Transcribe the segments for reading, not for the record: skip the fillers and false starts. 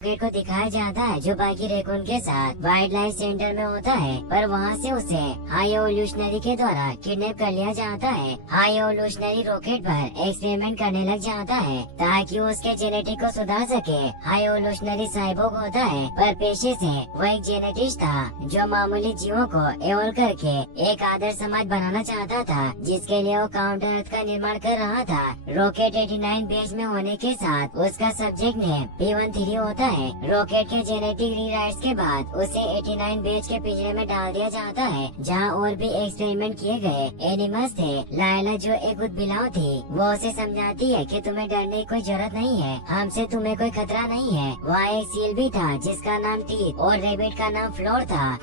Rocket को दिखाया जाता है जो बाकी रेकून के साथ वाइल्ड लाइफ सेंटर में होता है, पर वहाँ से उसे हाई एवोल्यूशनरी के द्वारा किडनैप कर लिया जाता है। हाई एवोल्यूशनरी रॉकेट पर एक्सपेरिमेंट करने लग जाता है ताकि वो उसके जेनेटिक को सुधार सके। हाई एवोल्यूशनरी साइबोर्ग होता है, पर पेशे से वो एक जेनेटिस्ट था जो मामूली जीवों को एवोल्व करके एक आदर्श समाज बनाना चाहता था, जिसके लिए वो काउंटर अर्थ का निर्माण कर रहा था। रॉकेट 89 बेस में होने के साथ उसका सब्जेक्ट नेम P13 होता है। रॉकेट के जेनेटिक रीराइट्स के बाद उसे 89 बेस के पिंजरे में डाल दिया जाता है, जहां और भी एक्सपेरिमेंट किए गए एनिमल्स थे। लायला जो एक उदबिलाव थी, वो उसे समझाती है कि तुम्हें डरने की कोई जरूरत नहीं है, हमसे तुम्हें कोई खतरा नहीं है। वहाँ एक सील भी था जिसका नाम टीथ और रेबिट का नाम फ्लोर था।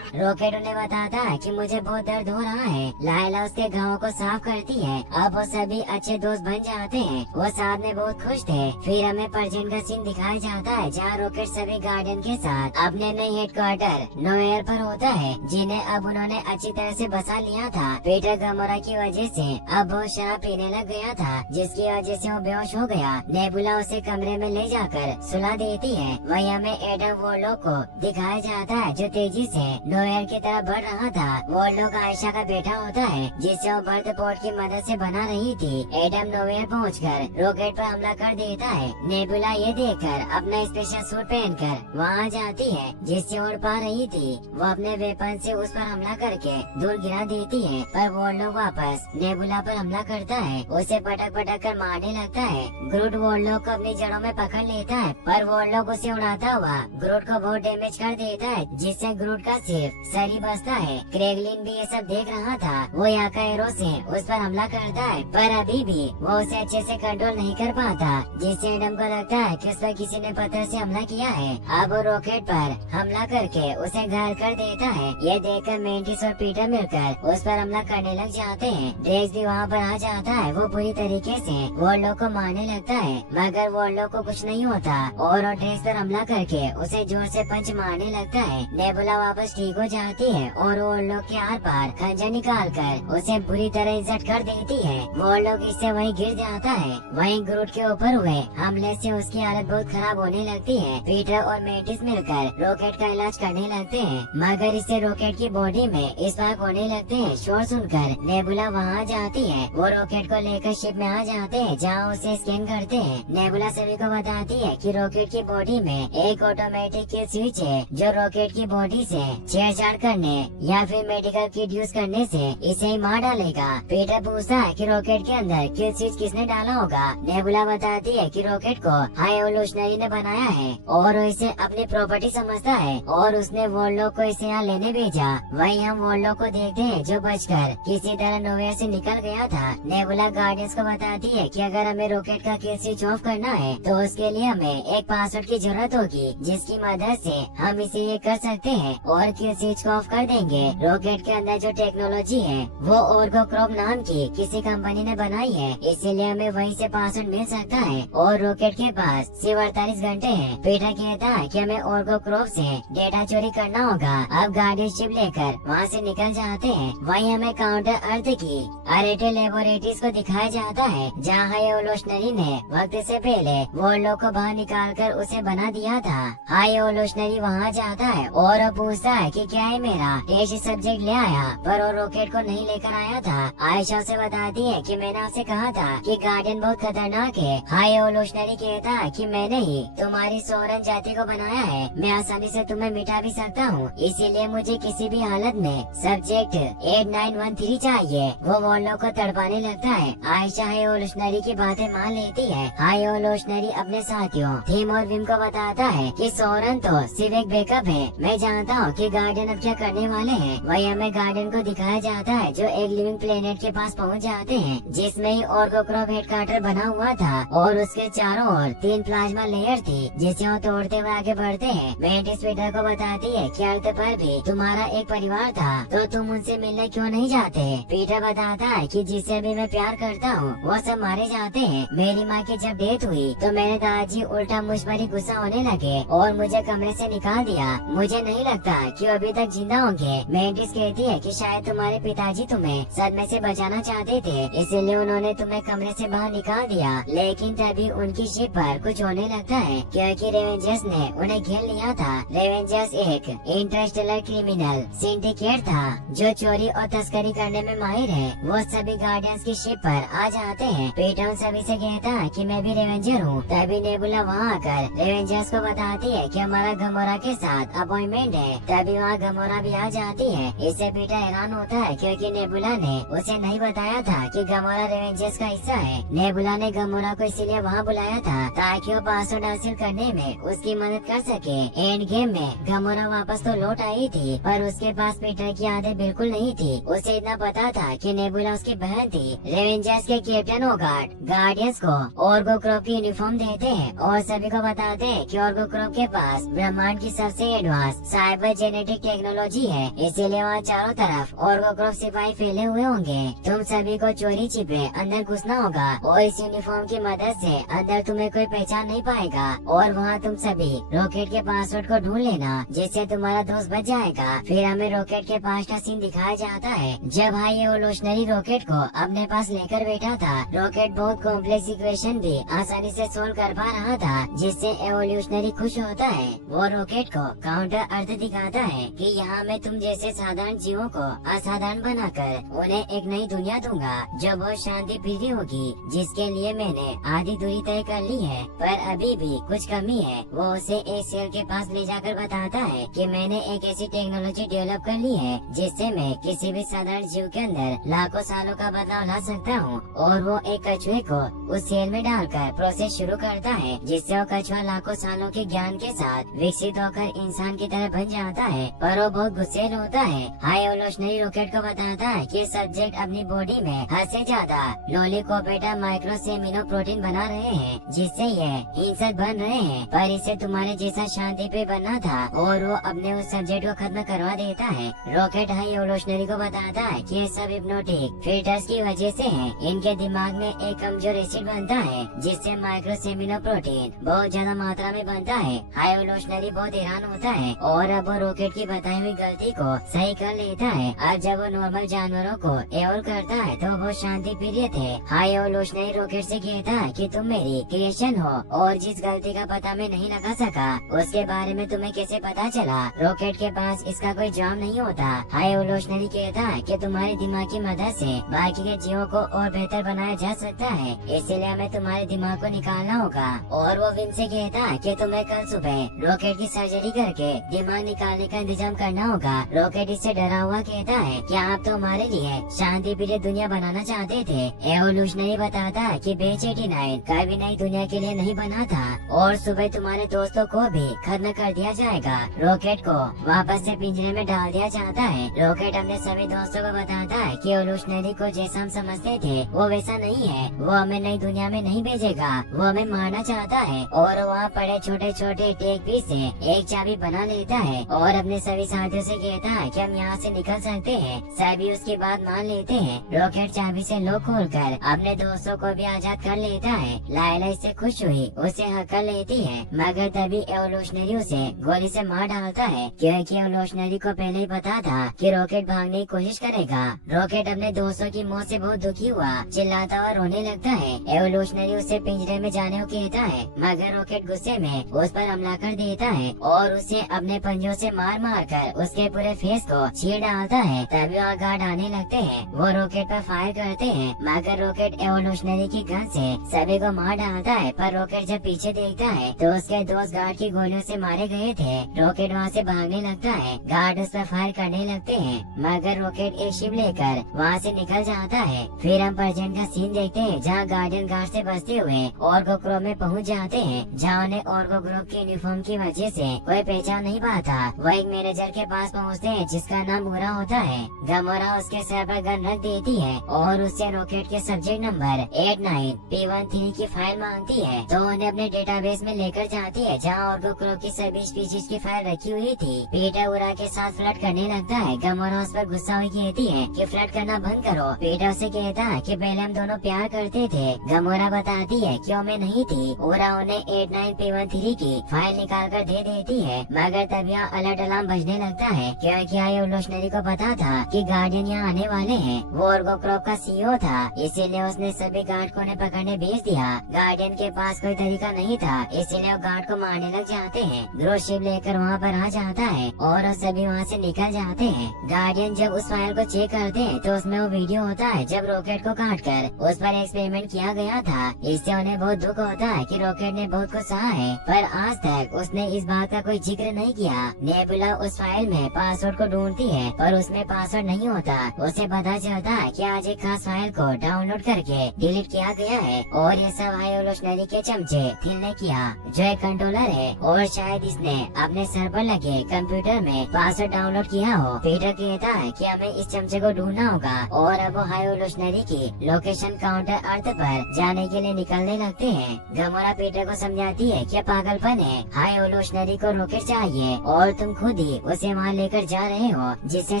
रॉकेट उन्हें बताता है कि मुझे बहुत दर्द हो रहा है। लायला उसके घावों को साफ करती है। अब वो सभी अच्छे दोस्त बन जाते हैं। वो साथ में बहुत खुश थे। फिर हमें परजेंट का सीन दिखाया जाता है जहाँ रॉकेट सभी गार्डियन के साथ अपने नए हेडक्वार्टर नोएयर पर होता है, जिन्हें अब उन्होंने अच्छी तरह से बसा लिया था। पीटर गमोरा की वजह से अब वो शराब पीने लग गया था, जिसकी वजह से वो बेहोश हो गया। नेबुला उसे कमरे में ले जाकर सुला देती है। वहीं हमें एडम वॉरलॉक को दिखाया जाता है जो तेजी से नोएयर की तरफ बढ़ रहा था। वॉरलॉक आयशा का बेटा होता है, जिसे वो बर्थ पोर्ट की मदद से बना रही थी। एडम नोएयर पहुंचकर रॉकेट पर हमला कर देता है। नेबुला ये देखकर अपना स्पेशल सूट पहनकर वहाँ जाती है, जिससे उड़ पा रही थी। वो अपने वेपन से उस पर हमला करके दूर गिरा देती है, पर वॉरलॉक वापस नेबुला पर हमला करता है। उसे पटक पटक कर मारने लगता है। ग्रूट वॉरलॉक को अपनी जड़ों में पकड़ लेता है, पर वॉरलॉक उसे उड़ाता हुआ ग्रूट को बहुत डैमेज कर देता है, जिससे ग्रूट का सिर्फ सर ही बचता है। क्रेगलिन भी ये सब देख रहा था। वो याका एरो से उस पर हमला करता है, पर अभी भी वो उसे अच्छे से कंट्रोल नहीं कर पाता, जिससे एडम को लगता है कि उस पर किसी ने पत्थर से हमला किया है। अब वो रॉकेट पर हमला करके उसे घायल कर देता है। ये देखकर मेंटिस और पीटर मिलकर उस पर हमला करने लग जाते हैं। ड्रेक्स भी वहाँ पर आ जाता है। वो पूरी तरीके से वॉरलॉक को मारने लगता है, मगर वॉरलॉक को कुछ नहीं होता और ड्रेक्स पर हमला करके उसे जोर से पंच मारने लगता है। नेबुला वापस ठीक हो जाती है और वॉरलॉक के आर पार खंजर निकाल कर उसे बुरी तरह इंसल्ट कर देती है। वॉरलॉक इससे वहीं गिर जाता है। वहीं ग्रूट के ऊपर हुए हमले से उसकी हालत बहुत खराब होने लगती है। पीटर और मेटिस मिलकर रॉकेट का इलाज करने लगते हैं, मगर इससे रॉकेट की बॉडी में स्पार्क होने लगते हैं। शोर सुनकर नेबुला वहाँ जाती है। वो रॉकेट को लेकर शिप में आ जाते हैं, जहाँ उसे स्कैन करते हैं। नेबुला सभी को बताती है कि रॉकेट की बॉडी में एक ऑटोमेटिक किल स्विच है, जो रॉकेट की बॉडी से छेड़छाड़ करने या फिर मेडिकल किट यूज करने से इसे ही मार डालेगा। पीटर पूछता है कि रॉकेट के अंदर किल स्विच किसने डाला होगा। नेबुला बताती है कि रॉकेट को हाई एवोल्यूशनरी ने बनाया है और वो इसे अपनी प्रॉपर्टी समझता है और उसने वॉरलॉक को इसे यहाँ लेने भेजा। वहीं हम वॉरलॉक को देखते हैं जो बचकर किसी तरह नोवेयर से निकल गया था। नेबुला गार्डियंस को बताती है कि अगर हमें रॉकेट का किल स्विच ऑफ करना है तो उसके लिए हमें एक पासवर्ड की जरूरत होगी, जिसकी मदद से हम इसे ये कर सकते हैं और किल स्विच को ऑफ कर देंगे। रॉकेट के अंदर जो टेक्नोलॉजी है वो ऑर्गोक्रॉप नाम की किसी कंपनी ने बनाई है, इसीलिए हमें वहीं से पासवर्ड मिल सकता है और रॉकेट के पास सिर्फ 48 घंटे हैं। पीटर कहता है कि हमें ऑर्गोक्रॉप से डेटा चोरी करना होगा। अब गार्डियन शिप लेकर वहाँ से निकल जाते हैं। वहीं हमें काउंटर अर्थ की अरेटे लेबोरेटरीज को दिखाया जाता है, जहाँ एवोल्यूशनरी ने वक्त से पहले वॉरलॉक को बाहर निकालकर उसे बना दिया था। हाई एवोल्यूशनरी वहाँ जाता है और पूछता है कि क्या है मेरा टेस्ट सब्जेक्ट ले आया, पर वो रॉकेट को नहीं लेकर आया था। आयशा से बताती है कि मैंने आपसे कहा था कि गार्डियन बहुत खतरनाक है। हाई एवोल्यूशनरी कहता है कि मैंने ही तुम्हारी सोरन जाति को बनाया है, मैं आसानी से तुम्हें मिटा भी सकता हूँ, इसीलिए मुझे किसी भी हालत में सब्जेक्ट 8913 चाहिए। वो वॉरलॉक को तड़पाने लगता है। आयशा हाई एवोल्यूशनरी की बातें मान लेती है। हाई एवोल्यूशनरी अपने साथियों थीम और विम को बताता है कि सोरन तो सिर्फ एक बैकअप है, मैं जानता हूँ कि गार्डियन अब क्या करने वाले हैं। वही हमें गार्डियन को दिखाया जाता है जो एक लिविंग प्लेनेट के पास पहुँच जाते हैं, जिसमें ही ऑर्गोक्रॉप हेडक्वार्टर बना हुआ था और उसके चारों ओर 3 प्लाज्मा लेयर थी, जिसे वो तोड़ते हुए आगे बढ़ते हैं। मेंटिस पीटर को बताती है कि अर्थ पर भी तुम्हारा एक परिवार था, तो तुम उनसे मिलने क्यों नहीं जाते। पीटर बताता है कि जिसे भी मैं प्यार करता हूँ वो सब मारे जाते हैं। मेरी माँ की जब डेथ हुई तो मेरे दादाजी उल्टा मुझ पर ही गुस्सा होने लगे और मुझे कमरे से निकाल दिया। मुझे नहीं लगता कि वो अभी तक जिंदा होंगे। मेंटिस कहती है कि शायद तुम्हारे पिताजी तुम्हें सदमे से बचाना चाहते थे, इसीलिए उन्होंने तुम्हें कमरे से बाहर निकाल दिया, लेकिन तभी उनकी शिप पर कुछ होने लगता है क्योंकि रेवेंजर्स ने उन्हें घेर लिया था। रेवेंजर्स एक इंटरस्टेलर क्रिमिनल सिंडिकेट था जो चोरी और तस्करी करने में माहिर है। वो सभी गार्डियंस की शिप पर आ जाते हैं। पीटर उन सभी से कहता है कि मैं भी रेवेंजर हूँ। तभी नेबुला वहाँ आकर रेवेंजर्स को बताती है कि हमारा गमोरा के साथ अपॉइंटमेंट है। तभी वहाँ गमोरा भी आ जाती है। इससे पीटर हैरान होता है क्योंकि नेबुला ने उसे नहीं बताया था कि गमोरा रेवेंजर्स का हिस्सा है। नेबुला ने गमोरा को इसीलिए वहाँ बुलाया था ताकि वो पासवर्ड हासिल करने में उसकी मदद कर सके। एंड गेम में गमोरा वापस तो लौट आई थी पर उसके पास पीटर की आदत बिल्कुल नहीं थी। उसे इतना पता था कि नेबुला उसकी बहन थी। रेवेंजर्स के कैप्टन होगार्ड गार्डियंस को ऑर्गो क्रॉप की यूनिफॉर्म देते हैं और सभी को बताते हैं कि ऑर्गो क्रॉप के पास ब्रह्मांड की सबसे एडवांस साइबर जेनेटिक टेक्नोलॉजी है। इसीलिए वहाँ चारों तरफ ऑर्गो क्रॉप सिपाही फैले हुए होंगे। तुम सभी को चोरी छिपे अंदर घुसना होगा और इस यूनिफॉर्म की मदद से अंदर तुम्हें कोई पहचान नहीं पाएगा। और वहाँ तुम सभी रॉकेट के पासवर्ड को ढूंढ लेना जिससे तुम्हारा दोस्त बच जाएगा। फिर हमें रॉकेट के पास का सीन दिखाया जाता है जब हाई एवोल्यूशनरी रॉकेट को अपने पास लेकर बैठा था। रॉकेट बहुत कॉम्प्लेक्स इक्वेशन भी आसानी से सोल्व कर पा रहा था जिससे एवोल्यूशनरी खुश होता है। वो रॉकेट को काउंटर अर्थ दिखाता है कि यहाँ मैं तुम जैसे साधारण जीवों को असाधारण बनाकर उन्हें एक नई दुनिया दूंगा जो बहुत शांति प्रिय होगी, जिसके लिए मैंने आधी दूरी तय कर ली है पर अभी भी कुछ कमी है। वो उसे एक सेल के पास ले जाकर बताता है कि मैंने एक ऐसी टेक्नोलॉजी डेवलप कर ली है जिससे मैं किसी भी साधारण जीव के अंदर लाखों सालों का बदलाव ला सकता हूँ। और वो एक कछुए को उस सेल में डालकर प्रोसेस शुरू करता है जिससे वो कछुआ लाखों सालों के ज्ञान के साथ विकसित होकर इंसान की तरह बन जाता है। पर वो बहुत गुस्सेल होता है। हाई एवोल्यूशनरी रॉकेट को बताता है कि सब्जेक्ट अपनी बॉडी में हद से ज्यादा लॉलीकोपेटा माइक्रोसेमिनो प्रोटीन बना रहे हैं जिससे ये हिंसक बन रहे हैं, पर इसे तुम्हारे जैसा शांति पे बनना था। और वो अपने उस सब्जेक्ट को खत्म करवा देता है। रॉकेट हाई एवोल्यूशनरी को बताता है कि ये सब हिप्नोटिक फिल्टर्स की वजह से है। इनके दिमाग में एक कमजोर एसिड बनता है जिससे माइक्रोसेमिनो प्रोटीन बहुत ज्यादा मात्रा में बनता है। हाई एवोल्यूशनरी बहुत हैरान होता है और अब वो रॉकेट की बताई हुई गलती को सही कर लेता है। अब जब वो नॉर्मल जानवरों को एवोल्व करता है तो वो शांति प्रिय थे। हाई एवोल्यूशनरी रॉकेट से कहता है कि तुम मेरी क्रिएशन हो और जिस गलती का पता मैं नहीं लगा सका उसके बारे में तुम्हें कैसे पता चला। रॉकेट के पास इसका कोई जवाब नहीं होता। हाई एवोल्यूशनरी कहता है कि तुम्हारे दिमाग की मदद से बाकी के जीवों को और बेहतर बनाया जा सकता है, इसीलिए हमें तुम्हारे दिमाग को निकालना होगा। और वो विम से कहता है कि तुम्हें कल सुबह रॉकेट की सर्जरी करके दिमाग निकालने का इंतजाम करना होगा। रॉकेट इससे डरा हुआ कहता है कि आप तो हमारे लिए शांति प्रिय दुनिया बनाना चाहते थे। एवोल्यूशनरी बताता है कि बेच 89 कभी नई दुनिया के लिए नहीं बना था और सुबह तुम्हारे दोस्तों को भी खत्म कर दिया जाएगा। रॉकेट को वापस से पिंजरे में डाल दिया जाता है। रॉकेट अपने सभी दोस्तों को बताता है कि एवोल्यूशनरी को जैसा हम समझते थे वो वैसा नहीं है। वो हमें नई दुनिया में नहीं भेजेगा, वो हमें मारना चाहता है। और वहाँ पड़े छोटे छोटे टेक पीस से एक चाबी बना लेता है और अपने सभी साथियों से कहता है कि हम यहाँ से निकल सकते हैं। सभी उसकी बात मान लेते हैं। रॉकेट चाबी से लॉक खोलकर अपने दोस्तों को भी आजाद कर लेता है। लायला इससे खुश हुई उसे हकल लेती है मगर तभी एवोल्यूशनरी उसे गोली से मार डालता है क्योंकि एवोल्यूशनरी को पहले ही पता था कि रॉकेट भागने की कोशिश करेगा। रॉकेट अपने दोस्तों की मौत से बहुत दुखी हुआ, चिल्लाता हुआ रोने लगता है। एवोल्यूशनरी उसे पिंजरे में जाने को कहता है मगर रॉकेट गुस्से में उस पर हमला कर देता है और उसे अपने पंजों से मार मार कर उसके पूरे फेस को चीर डालता है। तभी वहाँ गार्ड आने लगते हैं। वो रॉकेट पर फायर करते हैं मगर रॉकेट एवोल्यूशनरी की गन से सभी को मार डालता है। पर रॉकेट जब पीछे देखता है तो उसके दोस्त गार्ड की गोलियों से मारे गए थे। रॉकेट वहाँ से भागने लगता है। गार्ड उस पर फायर करने लगते हैं मगर रॉकेट एक शिप लेकर वहाँ से निकल जाता है। फिर हम प्रेजेंट का सीन देखते हैं जहाँ गार्डियन गार्ड से बचते हुए ऑर्गो ग्रुप में पहुँच जाते हैं जहाँ उन्हें ऑर्गो ग्रुप की यूनिफॉर्म की वजह से कोई पहचान नहीं पाता। वो एक मैनेजर के पास पहुँचते हैं जिसका नाम बुरा होता है। गमोरा उसके सर पर गन रख देती है और उससे रॉकेट के सब्जेक्ट नंबर 89P13 की फाइल मांगती है तो उन्हें अपने डेटाबेस में लेकर जाती है जहाँ ऑर्गो ग्रुप की सभी स्पीशीज की फाइल रखी हुई थी। पीटर उरा के साथ फ्लर्ट करने लगता है। गमोरा उस पर गुस्सा हुई कहती है कि फ्लर्ट करना बंद करो। पीटर से कहता है कि पहले हम दोनों प्यार करते थे। गमोरा बताती है कि मैं नहीं थी। उरा उन्हें 89P13 की फाइल निकाल कर दे देती है मगर तब यहाँ अलर्ट अलार्म बजने लगता है क्योंकि एवोल्यूशनरी को पता था कि गार्डियन यहाँ आने वाले हैं। वो ऑर्गो ग्रुप का CEO था, इसीलिए उसने सभी गार्ड को उन्हें पकड़ने भेज दिया। गार्डियन के पास कोई तरीका नहीं था इसीलिए वो गार्ड को मारने लग जाते हैं। ग्रोथ शिप लेकर वहाँ पर आ जाता है और सभी वहाँ से निकल जाते हैं। गार्डियन जब उस फाइल को चेक करते हैं तो उसमें वो वीडियो होता है जब रॉकेट को काट कर उस पर एक्सपेरिमेंट किया गया था। इससे उन्हें बहुत दुख होता है कि रॉकेट ने बहुत कुछ सहा है, पर आज तक उसने इस बात का कोई जिक्र नहीं किया। नेबुला उस फाइल में पासवर्ड को ढूंढती है पर उसमें पासवर्ड नहीं होता। उसे पता चलता है कि आज एक खास फाइल को डाउनलोड करके डिलीट किया गया है और ये सब हाई एवोल्यूशनरी के चमचे थिल ने किया, जो एक कंट्रोलर है और शायद इसने अपने सर पर लगे कंप्यूटर में पासवर्ड डाउनलोड किया हो। पीटर कहता है कि हमें इस चमचे को ढूंढना होगा और अब वो हाई एवोल्यूशनरी की लोकेशन काउंटर अर्थ पर जाने के लिए निकलने लगते हैं। गमोरा पीटर को समझाती है कि पागलपन है, हाई एवोल्यूशनरी को रॉकेट चाहिए और तुम खुद ही उसे वहाँ लेकर जा रहे हो, जिससे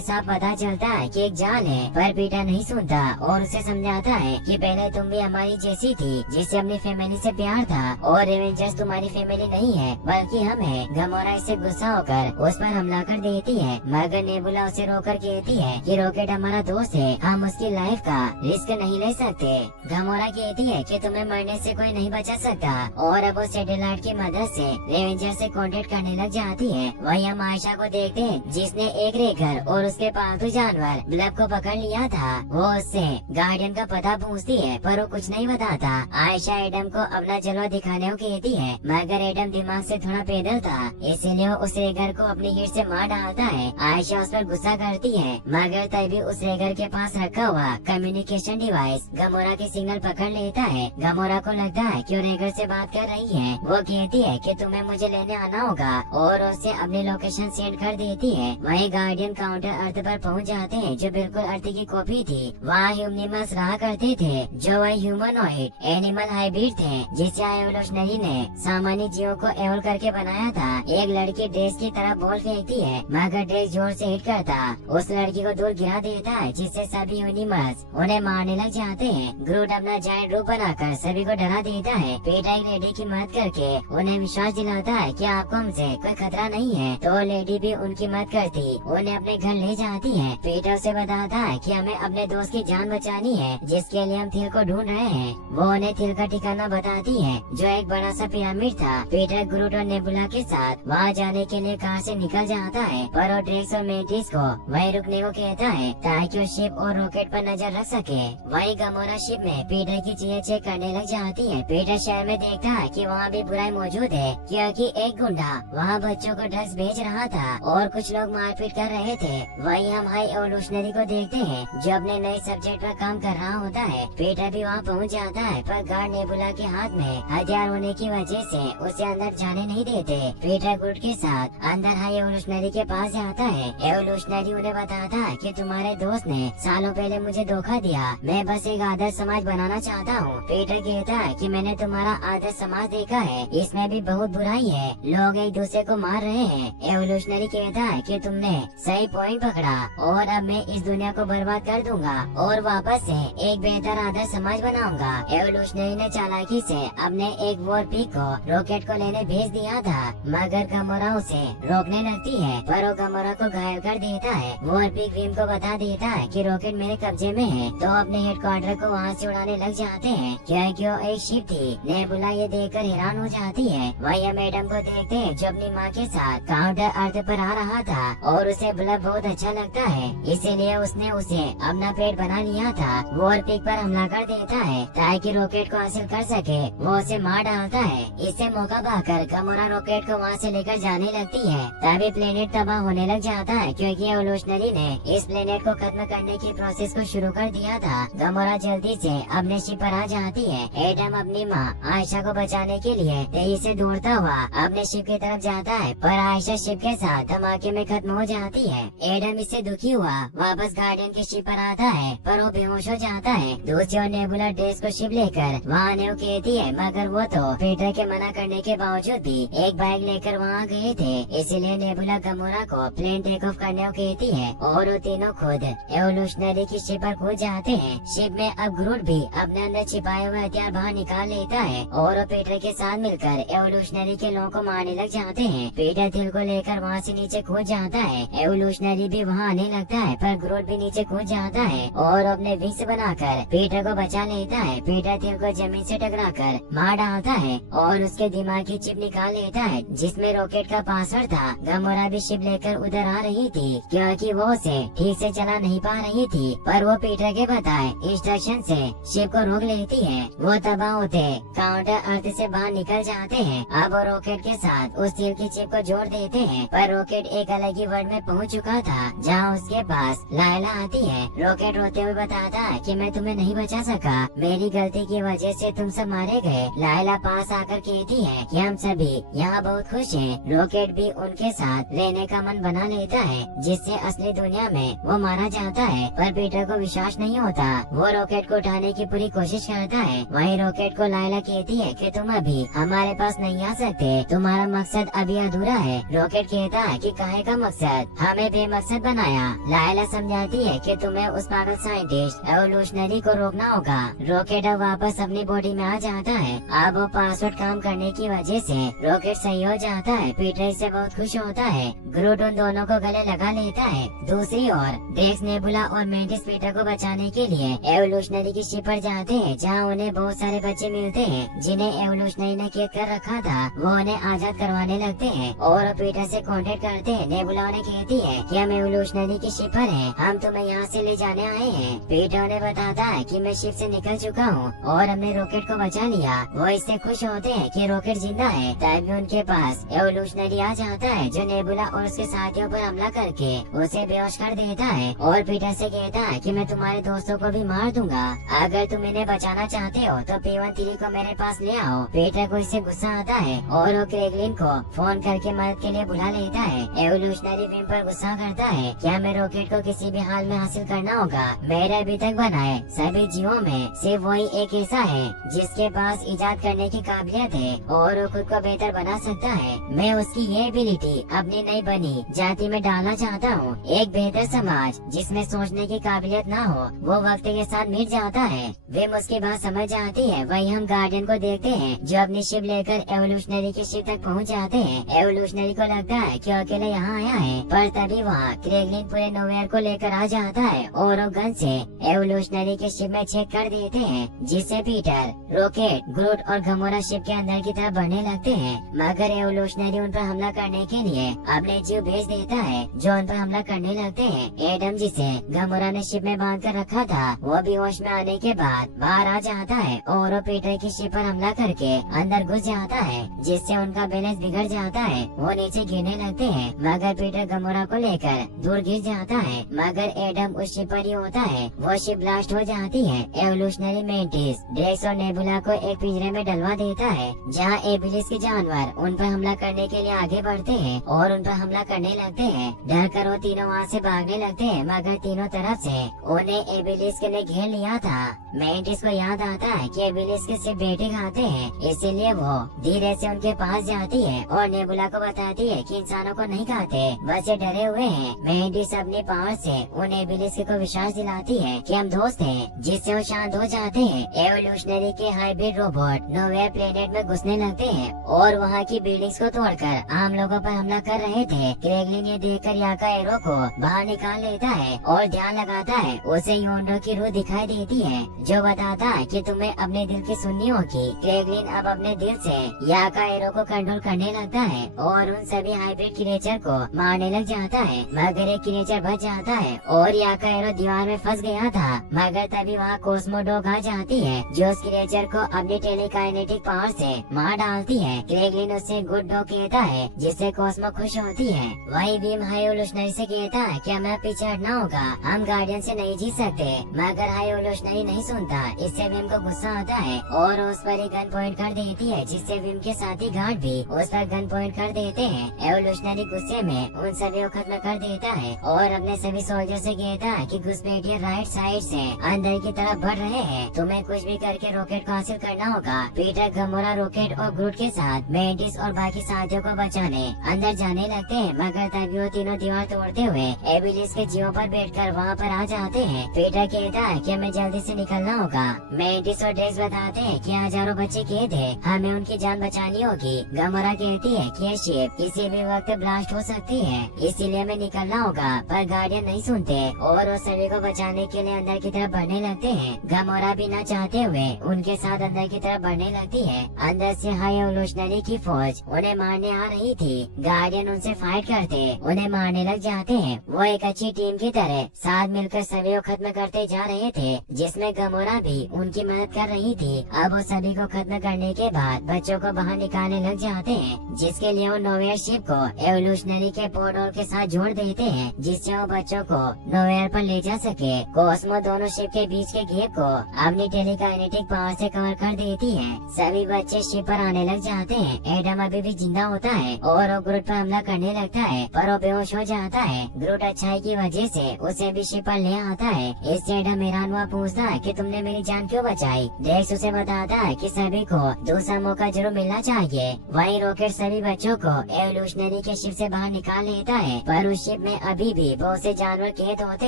साफ पता चलता है कि एक जाल है। पर पीटर नहीं सुनता और उसे समझाता है कि पहले तुम भी हमारी जैसी थी, जिससे अपनी फैमिली से प्यार था, और रेवेंजर्स तुम्हारी फैमिली नहीं है बल्कि हम है। गमोरा इससे गुस्सा होकर उस पर हमला कर देती है, मगर नेबुला उसे रोकर कहती है कि रॉकेट हमारा दोस्त है, हम उसकी लाइफ का रिस्क नहीं ले सकते। गमोरा कहती है कि तुम्हें मरने से कोई नहीं बचा सकता और अब वो सैटेलाइट की मदद से रेवेंजर से कांटेक्ट करने लग जाती है। वहीं हम आयशा को देखते हैं जिसने एक रेकर और उसके पालतू जानवर ब्लब को पकड़ लिया था। वो उससे गार्डियन का पता पूछती है पर वो कुछ नहीं बताता। आयशा एडम को अपना जलवा दिखाने को कहती है, मगर एडम दिमाग से थोड़ा पैदल था, इसीलिए वो उस रेकर को अपनी हिट से मार डालता है। आयशा उस पर गुस्सा करती है, मगर तभी उस रेकर के पास रखा हुआ कम्युनिकेशन डिवाइस गमोरा के सिग्नल पकड़ लेता है। गमोरा को लगता है कि वो रेकर से बात कर रही है। वो कहती है कि तुम्हें मुझे लेने आना होगा और उसे अपनी लोकेशन सेंड कर देती है। वहीं गार्डियन काउंटर अर्थ पर पहुंच जाते हैं, जो बिल्कुल अर्थ की कॉपी थी। वहाँ ह्यूमनिमस रहा करते थे, जो वह ह्यूमनॉइड एनिमल हाइब्रिड थे, जिसे एवोल्यूशनरी ने सामान्य जीवों को एवोल करके बनाया था। एक लड़की ड्रेस की तरह बॉल फेंकती है, मगर ड्रेस जोर से हिट करता उस लड़की को दूर गिरा देता है, जिससे सभी ह्यूमनिमस उन्हें मारने लग जाते हैं। ग्रूट अपना जायंट रूप बनाकर सभी को डरा देता है। पीटर एक लेडी की मदद करके उन्हें विश्वास दिलाता है कि आपको हमसे कोई खतरा नहीं है, तो लेडी भी उनकी मदद करती उन्हें अपने घर ले जाती है। पीटर से बताता है कि हमें अपने दोस्त की जान बचानी है, जिसके लिए हम थिल को ढूंढ रहे हैं। वो उन्हें थिल का ठिकाना बताती है, जो एक बड़ा सा पिरामिड था। पीटर ग्रूट और नेबुला के साथ वहाँ जाने के लिए कार से निकल जाता है, पर वो ड्रेक्स और मेटिस को वहीं रुकने को कहता है ताकि वो शिप और रॉकेट पर नजर रख सके। वहीं गमोरा शिप में पीटर की चीजें चेक करने लग जाती है। पीटर शहर में देखता है कि वहाँ भी बुराई मौजूद है, क्योंकि एक गुंडा वहाँ बच्चों को ड्रग्स बेच रहा था और कुछ लोग मारपीट कर रहे थे। वहीं हम हाई एवोल्यूशनरी को देखते हैं, जो अपने नए सब्जेक्ट पर काम कर रहा होता है। पीटर भी वहाँ पहुँच जाता है, पर गार्ड नेबुला के हाथ में हथियार होने की वजह से उसे अंदर जाने नहीं देते। पीटर गुड के साथ अंदर हाई एवोल्यूशनरी के पास जाता है। एवोल्यूशनरी उन्हें बताता है कि तुम्हारे दोस्त ने सालों पहले मुझे धोखा दिया, मैं बस एक आदर्श समाज बनाना चाहता हूँ। पीटर कहता है कि मैंने तुम्हारा आदर्श समाज देखा है, इसमें भी बहुत बुराई है, लोग एक दूसरे को मार रहे हैं। एवोल्यूशनरी कहता है कि तुमने सही पॉइंट पकड़ा और अब मैं इस दुनिया को बर्बाद कर दूंगा और वापस से एक बेहतर आदर्श समाज बनाऊंगा। एवोल्यूशनरी ने चालाकी से अपने एक वॉर पिग को रॉकेट को लेने भेज दिया था, मगर गमोरा उसे रोकने लगती है, पर वो गमोरा को घायल कर देता है। वॉर पिग विम को बता देता है कि रॉकेट मेरे कब्जे में है, तो अपने हेडक्वार्टर को वहाँ से उड़ाने लग जाते हैं, क्योंकि वो एक शिप थी। नेबुला ये देखकर हैरान हो जाती है। वही हम एडम को देखते हैं, जो अपनी माँ के साथ काउंटर अर्थ पर आ रहा था और उसे ब्लब बहुत अच्छा लगता है, इसीलिए उसने उसे अपना पेट बना लिया था। वॉर पिग पर हमला कर देता है ताकि रॉकेट को हासिल कर सके। वो उसे मार डालता है। इससे मौका पाकर गमोरा रॉकेट को वहाँ से लेकर जाने लगती है। तभी प्लेनेट तबाह होने लग जाता है, क्योंकि एवोल्यूशनरी ने इस प्लेनेट को खत्म करने की प्रोसेस को शुरू कर दिया था। गमोरा जल्दी से अपने शिप पर आ जाती है। एडम अपनी माँ आयशा को बचाने के लिए तेजी से दौड़ता हुआ अपने शिप की तरफ जाता है, पर आयशा शिप के साथ धमाके में खत्म हो जाती है। एडम इससे दुखी हुआ वापस गार्डियन के शिप पर आता है, पर वो बेहोश हो जाता है। दूसरी ओर नेबुला ड्रेस को शिप लेकर वहाँ आने को कहती है, मगर वो तो पीटर के मना करने के बावजूद भी एक बाइक लेकर वहाँ गए थे, इसीलिए नेबुला गमोरा को प्लेन टेक ऑफ करने को कहती है और वो तीनों खुद एवोल्यूशनरी की शिप पर कूद जाते हैं। शिप में अब ग्रूट भी अपने अंदर छिपाए हुए हथियार बाहर निकाल लेता है और वो पीटर के साथ मिलकर एवोल्यूशनरी के लोगों को मारने लग जाते हैं। पीटर थिल को लेकर वहाँ से नीचे कूद जाता है। एवोल्यूशनरी भी वहाँ आने लगता है, पर ग्रूट भी नीचे कूद जाता है और अपने विंग्स बनाकर पीटर को बचा लेता है। पीटर थिल को जमीन से टकराकर मार डालता है और उसके दिमाग की चिप निकाल लेता है जिसमें रॉकेट का पासवर्ड था। गमोरा भी शिप लेकर उधर आ रही थी क्योंकि वो उसे ठीक से चला नहीं पा रही थी, पर वो पीटर के बताए इंस्ट्रक्शन से शिप को रोक लेती है। वो तबाह होते काउंटर अर्थ से बाहर निकल जाते हैं। अब वो रॉकेट के साथ उस स्टील की चिप को जोड़ देते हैं, पर रॉकेट एक अलग ही वर्ल्ड में पहुंच चुका था जहां उसके पास लायला आती है। रॉकेट रोते हुए बताता है कि मैं तुम्हें नहीं बचा सका, मेरी गलती की वजह से तुम सब मारे गए। लायला पास आकर कहती है कि हम सभी यहाँ बहुत खुश हैं। रॉकेट भी उनके साथ रहने का मन बना लेता है जिससे असली दुनिया में वो मारा जाता है, पर पीटर को विश्वास नहीं होता। वो रॉकेट को उठाने की पूरी कोशिश करता है। वहीं रॉकेट को लायला कहती है कि तुम अभी हमारे पास नहीं आ सकते, तुम्हारा मकसद अभी अधूरा है। रॉकेट कहता है कि काहे का मकसद, हमें बेमकसद बनाया। लायला समझाती है कि तुम्हें उस पागल साइंटिस्ट एवोल्यूशनरी को रोकना होगा। रॉकेट अब वापस अपनी बॉडी में आ जाता है। अब वो पासवर्ड काम करने की वजह से रॉकेट सही हो जाता है। पीटर इससे बहुत खुश होता है। ग्रूट उन दोनों को गले लगा लेता है। दूसरी ओर ड्रेक्स, नेबुला और मेंटिस पीटर को बचाने के लिए एवोल्यूशनरी की शिप पर जाते हैं जहाँ उन्हें बहुत सारे बच्चे मिलते हैं जिन्हें एवोल्यूशनरी ने कैद कर रखा था। वो उन्हें आजाद करवाने लगते हैं और पीटर से कांटेक्ट करते हैं। नेबुला उन्हें कहती है कि हम एवोल्यूशनरी की शिप पर हैं, हम तुम्हें यहाँ से ले जाने आए हैं। पीटर उन्हें बताता है कि मैं शिप से निकल चुका हूँ और हमने रॉकेट को बचा लिया। वो इससे खुश होते हैं कि रॉकेट जिंदा है। तभी उनके पास एवोल्यूशनरी आ जाता है जो नेबुला और उसके साथियों पर हमला करके उसे बेहोश कर देता है और पीटर से कहता है कि मैं तुम्हारे दोस्तों को भी मार दूंगा। अगर तुम इन्हें बचाना चाहते हो तो P13 को मेरे पास ले आओ। पीटर को इससे गुस्सा आता है और वो क्रेगलिन को फोन करके मदद के लिए बुला लेता है। एवोल्यूशनरी विम पर गुस्सा करता है कि हमें रॉकेट को किसी भी हाल में हासिल करना होगा। मेरे अभी तक बनाए सभी जीवों में सिर्फ वही एक ऐसा है जिसके पास इजाद करने की काबिलियत है और वो खुद को बेहतर बना सकता है। मैं उसकी ये एबिलिटी अपनी नई बनी जाति में डालना चाहता हूँ। एक बेहतर समाज जिसमें सोचने की काबिलियत ना हो वो वक्त के साथ मिट जाता है। विम उसकी बात समझ जाती है। वही हम गार्डियन को देखते हैं जो अपनी शिप लेकर एवोल्यूशनरी की शिप तक पहुँच जाते हैं। एवोल्यूशनरी को लगता है कि अकेले यहाँ आया है, पर तभी वहाँ क्रेगलिन पूरे नोवेयर को लेकर आ जाता है और वो गन से एवोल्यूशनरी के शिप में चेक कर देते हैं जिससे पीटर, रॉकेट, ग्रूट और गमोरा शिप के अंदर की तरफ बढ़ने लगते हैं। मगर एवोल्यूशनरी उन पर हमला करने के लिए अपने जीव भेज देता है जो उन पर हमला करने लगते हैं। एडम, जिसे गमोरा ने शिप में बांध कर रखा था, वो भी होश में आने के बाद बाहर आ जाता है और वो पीटर की शिप पर हमला करके अंदर घुस जाता है जिससे उनका बैलेंस बिगड़ जाता है। वो नीचे गिरने लगते हैं मगर पीटर गमोरा को लेकर दूर गिर जाता है। मगर एडम उस शिप पर ही होता है। वो शिप ब्लास्ट हो जाती है। एवोल्यूशनरी मेंटिस ड्रेक्स और नेबुला को एक पिंजरे में डलवा देता है जहाँ एबिलिस के जानवर उन पर हमला करने के लिए आगे बढ़ते हैं और उन पर हमला करने लगते हैं। डर कर वो तीनों वहाँ से भागने लगते हैं मगर तीनों तरफ से उन्हें एबिलिस ने घेर लिया था। मेंटिस को याद आता है कि एबिलिस के सिर्फ बेटे खाते हैं, इसीलिए वो धीरे से उनके पास जाती है और नेबुला को बताती है कि इंसानों को नहीं खाते, बस ये डरे हुए हैं। मेंटिस अपनी पावर से उन एबिलिस को विश्वास दिलाती है कि हम दोस्त हैं, जिससे वो शांत हो जाते हैं। एवोल्यूशनरी के हाइब्रिड रोबोट नोवेयर प्लेनेट में घुसने लगते हैं और वहाँ की बिल्डिंग्स को तोड़कर आम लोगों पर हमला कर रहे थे। क्रेगलिन ये देखकर याका एरो को बाहर निकाल लेता है और ध्यान लगाता है। उसे योंडो की रूह दिखाई देती है जो बताता है कि तुम्हें अपने दिल की सुननी होगी। क्रेगलिन अब अपने दिल से याका एरो को कंट्रोल करने लगता है और उन सभी हाइब्रिड क्रिएचर को मारने लग जाता है। मगर एक क्रिएचर बच जाता है और याका एरो दीवार में फंस गया था। मगर तभी वहाँ कोस्मोडॉग आ जाती है जो उस क्रिएचर को अपनी टेलीकाइनेटिक पावर से मार डालती है। क्रेगलिन उससे गुड डॉग कहता है जिससे कोस्मो खुश होती है। वही विम हाइओल्यूशनरी से कहता है कि हमें पीछे हटना होगा, हम गार्डियन से नहीं जीत सकते। मगर हाइओल्यूशनरी नहीं सुनता। इससे विम को गुस्सा आता है और उस पर ही गन पॉइंट कर देती है जिससे विम के साथी गार्ड भी उस पर गन पॉइंट कर देते हैं। एवोल्यूशनरी गुस्से में उन सभी को खत्म कर देता है और अपने सभी सोल्जर से कहता है कि घुसपैठिए राइट साइड से अंदर की तरफ बढ़ रहे हैं, तुम्हें कुछ भी करके रॉकेट को हासिल करना होगा। पीटर, गमोरा, रॉकेट और ग्रूट के साथ मेंटिस और बाकी साथियों को बचाने अंदर जाने लगते हैं। मगर तभी वो तीनों दीवार तोड़ते हुए एबिलिस के जीवों पर बैठकर वहाँ पर आ जाते हैं। पीटर कहता है कि हमें जल्दी से निकलना होगा। मेंटिस और ड्रेक्स बताते हैं कि हजारों बच्चे कैद हैं, हमें उनकी जान बचानी होगी। गमोरा कहती है कि ये शिप किसी भी वक्त ब्लास्ट हो सकती है, इसीलिए हमें निकलना होगा। पर गार्डियन नहीं सुनते और वो सभी को बचाने के लिए अंदर की तरफ बढ़ने लगते हैं। गमोरा भी न चाहते हुए उनके साथ अंदर की तरफ बढ़ने लगती है। अंदर से हाई एवोल्यूशनरी की फौज उन्हें मारने आ रही थी। गार्डियन उनसे फाइट करते उन्हें मारने लग जाते हैं। वो एक अच्छी टीम की तरह साथ मिलकर सभी को खत्म करते जा रहे थे, जिसमें गमोरा भी उनकी मदद कर रही थी। अब वो सभी को खत्म करने के बाद बच्चों को बाहर निकालने लग जाते हैं, जिसके लिए वो नोवेयर शिप को एवोल्यूशनरी के पोर्टल के साथ जोड़ देते हैं, जिससे वो बच्चों को नोवेयर पर ले जा सके। कोस्मो दोनों शिप के बीच के गैप को अपनी टेलीकाइनेटिक पावर से कवर कर देती है। सभी बच्चे शिप पर आने लग जाते हैं। एडम अभी भी जिंदा होता है और वो ग्रूट पर हमला करने लगता है, पर वो बेहोश हो जाता है। ग्रूट अच्छाई की वजह से उसे भी शिप पर ले आता है। इससे एडम हैरान हुआ पूछता है कि तुमने मेरी जान क्यों बचाई। ड्रेक्स उसे बताता है कि सभी को दूसरा मौका जरूर मिलना चाहिए। वहीं रॉकेट सभी बच्चों को एवोल्यूशनरी के शिप से बाहर निकाल लेता है, पर उस शिप में अभी भी बहुत से जानवर कैद होते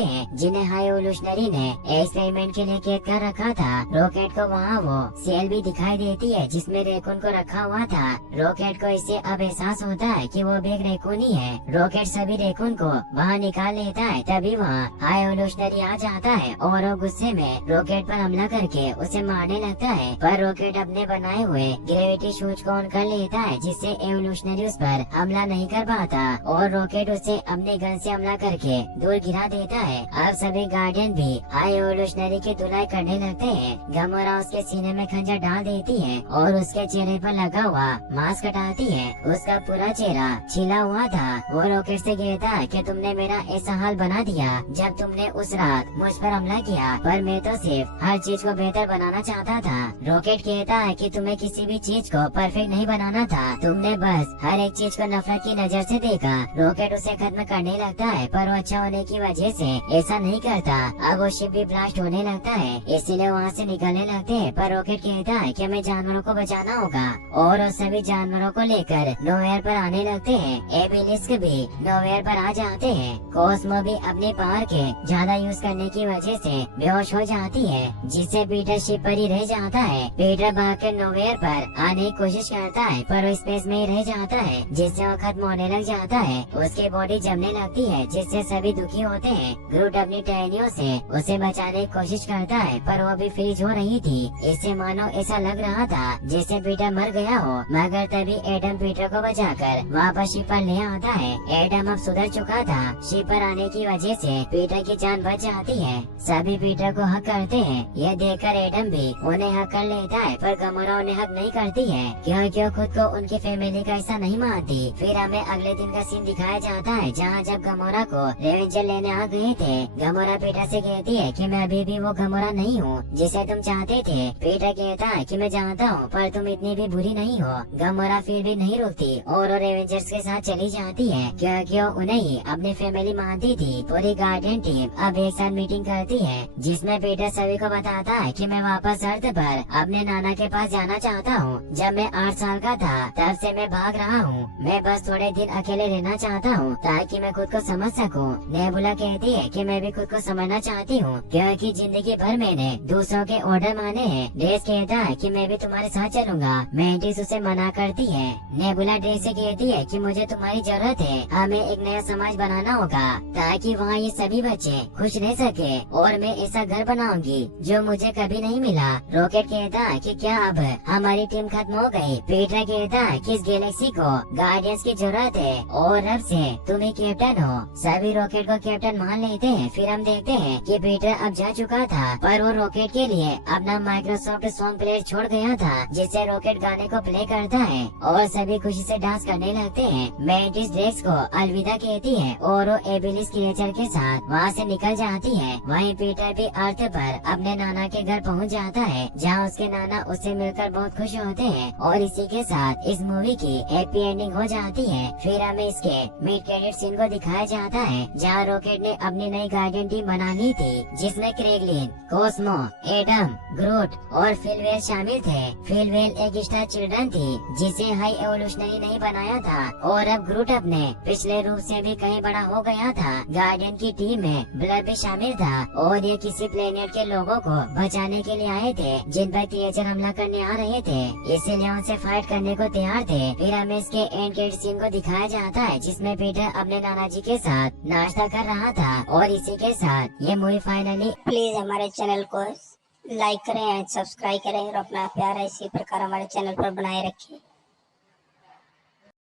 हैं, जिन्हें हाई एवोल्यूशनरी ने एक्सपेरिमेंट के लिए कैद कर रखा था। रॉकेट को वहाँ वो सेल भी दिखाई देती है जिसमें रेकून को रखा हुआ था। रॉकेट को इससे अब एहसास होता है कि वो भी एक रेकून ही है। रॉकेट सभी रेकून को बाहर निकाल लेता है। तभी वहाँ हाई एवोल्यूशनरी आ जाता है और वो गुस्से में रॉकेट पर हमला करके उसे मारने लगता है, पर रॉकेट अपने बनाए हुए ग्रेविटी शूज को ऑन कर लेता है, जिससे एवोल्यूशनरी उस पर हमला नहीं कर पाता और रॉकेट उसे अपने गन से हमला करके दूर गिरा देता है। अब सभी गार्डियन भी हाई एवोल्यूशनरी की धुलाई करने लगते हैं। गमोरा उसके सीने में खंजर डाल देती है और उसके चेहरे पर लगा हुआ मास्क हटाती है। उसका पूरा चेहरा छिला हुआ था। वो रॉकेट से कहता है कि तुमने मेरा ऐसा हाल बना दिया जब तुमने उस रात मुझ पर हमला किया, पर मैं तो सिर्फ हर चीज को बेहतर बनाना चाहता था। रॉकेट कहता है कि तुम्हें किसी भी चीज को परफेक्ट नहीं बनाना था, तुमने बस हर एक चीज को नफरत की नजर से देखा। रॉकेट उसे खत्म करने लगता है, पर वो अच्छा होने की वजह से ऐसा नहीं करता। अब वो शिप भी ब्लास्ट होने लगता है, इसीलिए वहाँ से निकलने लगते हैं, पर रॉकेट कहता है कि हमें जानवरों को बचाना होगा और वो सभी जानवरों को लेकर नोवेयर पर आने लगते हैं। एबिलिस्क भी नोवेयर पर आ जाते हैं। कोस्मो भी अपने पावर के ज्यादा यूज करने की वजह से बेहोश हो जाती है, जिससे पीटर शिप पर ही रह जाता है। पीटर भागकर नोवेयर पर आने की कोशिश करता है, पर वो स्पेस में ही रह जाता है, जिससे वो खत्म होने लग जाता है। उसकी बॉडी जमने लगती है, जिससे सभी दुखी होते हैं। ग्रूट अपनी टहनियों से उसे बचाने की कोशिश करता है, पर वो भी फ्रीज हो रही थी। इससे मानो ऐसा लग रहा था जैसे पीटर मर गया हो, मगर तभी एडम पीटर को बचाकर वापस शिप पर ले आता है। एडम अब सुधर चुका था। शिप पर आने की वजह से पीटर की जान बच जाती है। सभी पीटर को हक करते हैं। यह देखकर एडम भी उन्हें हक कर लेता है, पर गमोरा उन्हें हक नहीं करती है, क्योंकि वो खुद को उनकी फैमिली का हिस्सा नहीं मानती। फिर हमें अगले दिन का सीन दिखाया जाता है, जहाँ जब गमोरा को रेवेंजर लेने आ गए थे। गमोरा पीटर से कहती है कि मैं अभी भी वो गमोरा नहीं हूँ जिसे तुम चाहते थे। पीटर कहता है कि मैं जानता हूँ, पर तुम इतनी भी बुरी नहीं हो। गमोरा फिर भी नहीं रुकती और वो रेवेंजर्स के साथ चली जाती है, क्योंकि वो उन्हें ही अपनी फैमिली मानती थी। पूरी गार्डियन टीम अब एक साथ मीटिंग करती है, जिसमें पीटर सभी को बताता है कि मैं वापस अर्थ पर अपने नाना के पास जाना चाहता हूँ। जब मैं 8 साल का था तब से मैं भाग रहा हूँ। मैं बस थोड़े दिन अकेले रहना चाहता हूँ ताकि मैं खुद को समझ सकूँ। नेबुला कहती है कि मैं भी खुद को समझना चाहती हूँ, क्योंकि जिंदगी भर मैंने दूसरों के ऑर्डर माने हैं। ड्रेस कहता है कि मैं भी तुम्हारे साथ चलूंगा। मेंटिस उसे मना करती है। नेबुला ड्रेस से कहती है कि मुझे तुम्हारी जरूरत है। हमें एक नया समाज बनाना होगा ताकि वहाँ ये सभी बच्चे खुश रह सके, और मैं ऐसा घर बनाऊंगी जो मुझे कभी नहीं मिला। रॉकेट कहता है कि क्या अब हमारी टीम खत्म हो गई। पीटर कहता है कि इस गैलेक्सी को गार्डियंस की जरूरत है और अब से तुम ही कैप्टन हो। सभी रॉकेट को कैप्टन मान लेते हैं। फिर हम देखते हैं कि पीटर अब जा चुका था, पर वो रॉकेट के लिए अपना माइक्रोसॉफ्ट सॉन्ग प्लेयर छोड़ गया था, जिससे रॉकेट गाने को प्ले करता है और सभी खुशी से डांस करने लगते हैं। मेंटिस ड्रेक्स को अलविदा कहती है और वो एबिलिस क्रिएचर के साथ वहाँ से निकल जाती है। वहीं पीटर भी अर्थ पर अपने नाना के घर पहुँच जाता है, जहाँ उसके नाना उससे मिलकर बहुत खुश होते हैं। और इसी के साथ इस मूवी की हैप्पी एंडिंग हो जाती है। फिर हमें इसके मिड क्रेडिट सीन को दिखाया जाता है, जहाँ रॉकेट ने अपनी नई गार्डियन टीम बना ली थी, जिसमें क्रेगलिन, कोस्मो, एडम, ग्रूट और फिलवेल शामिल थे। फिलवेल एक स्टार चिल्ड्रन थी जिसे हाई एवोल्यूशनरी नहीं बनाया था, और अब ग्रूट अपने पिछले रूप से भी कहीं बड़ा हो गया था। गार्डियन की टीम में ब्लर भी शामिल था और ये किसी प्लेनेट के लोगों को बचाने के लिए आए थे जिन पर क्रिएचर हमला करने आ रहे थे, इसीलिए उनसे फाइट करने को तैयार थे। फिर हमें इसके एंड क्रेडिट सीन को दिखाया जाता है, जिसमें पीटर अपने नाना जी के साथ नाश्ता कर रहा था। और इसी के साथ ये मूवी फाइनली प्लीज हमारे चैनल को लाइक करें एंड सब्सक्राइब करें और अपना प्यार इसी प्रकार हमारे चैनल पर बनाए रखें।